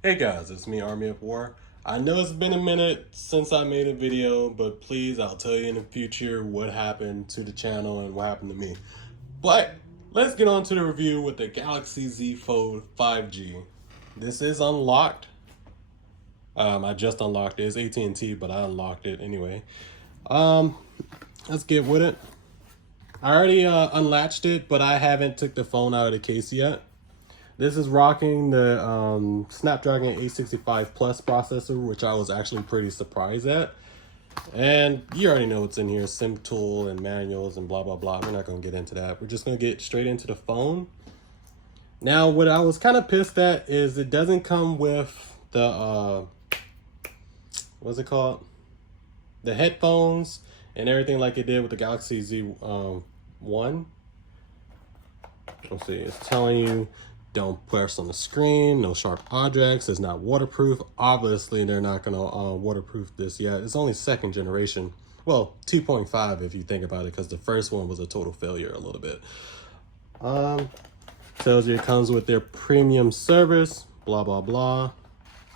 Hey guys, it's me, Army of War. I know it's been a minute since I made a video, but please, I'll tell you in the future what happened to the channel and what happened to me. But let's get on to the review with the Galaxy Z Fold 5G. This is unlocked. I just unlocked it. It's AT&T, but I unlocked it anyway. Um, let's get with it. I already unlatched it, but I haven't took the phone out of the case yet. This is rocking the Snapdragon 865 Plus processor, which I was actually pretty surprised at. And you already know what's in here, SIM tool and manuals and blah, blah, blah. We're not going to get into that. We're just going to get straight into the phone. Now, what I was kind of pissed at is it doesn't come with the, what's it called? The headphones and everything like it did with the Galaxy Z 1. Let's see, it's telling you don't press on the screen, no sharp objects, it's not waterproof. Obviously, they're not gonna waterproof this yet. It's only second generation. Well, 2.5 if you think about it, because the first one was a total failure a little bit. Tells you it comes with their premium service, blah, blah, blah.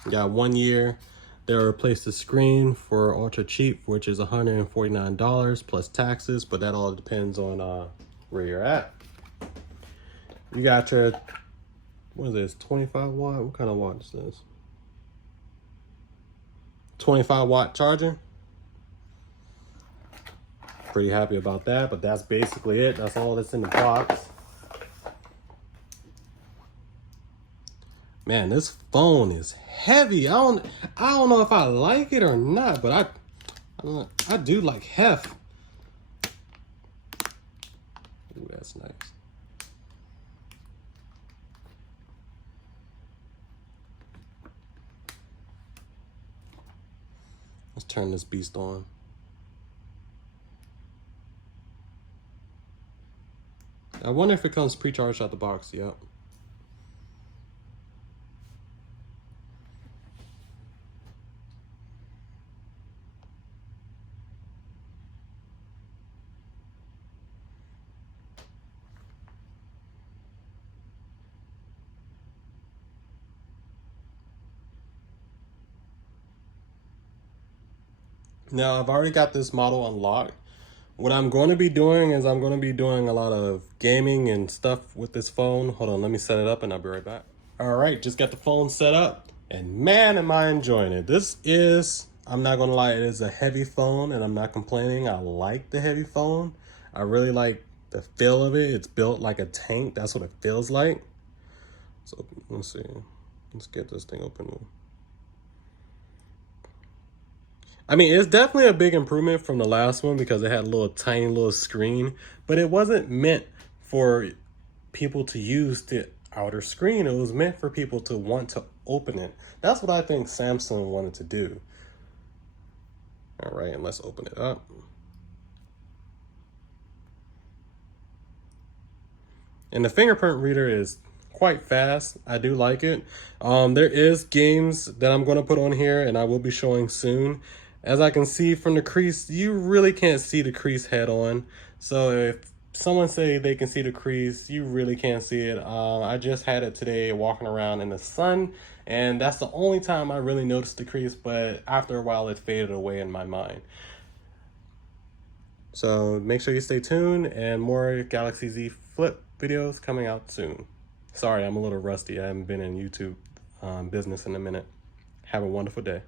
You got 1 year. They'll replace the screen for ultra cheap, which is $149 plus taxes, but that all depends on where you're at. You got your, what is this, 25 watt? What kind of watch is this? 25 watt charger. Pretty happy about that, but that's basically it. That's all that's in the box. Man, this phone is heavy. I don't know if I like it or not, but I do like heft. Ooh, that's nice. Let's turn this beast on. I wonder if it comes pre-charged out the box. Yep. Now, I've already got this model unlocked. What I'm going to be doing is I'm going to be doing a lot of gaming and stuff with this phone. Hold on, let me set it up and I'll be right back. All right, just got the phone set up. And man, am I enjoying it. This is, I'm not going to lie, it is a heavy phone and I'm not complaining. I like the heavy phone. I really like the feel of it. It's built like a tank. That's what it feels like. So let's see. Let's get this thing open. I mean, it's definitely a big improvement from the last one because it had a little tiny little screen, but it wasn't meant for people to use the outer screen. It was meant for people to want to open it. That's what I think Samsung wanted to do. All right, and let's open it up. And the fingerprint reader is quite fast. I do like it. There is games that I'm going to put on here and I will be showing soon. As I can see from the crease, you really can't see the crease head on. So if someone say they can see the crease, you really can't see it. I just had it today walking around in the sun, and that's the only time I really noticed the crease, but after a while it faded away in my mind. So make sure you stay tuned, and more Galaxy Z Flip videos coming out soon. Sorry, I'm a little rusty. I haven't been in YouTube business in a minute. Have a wonderful day.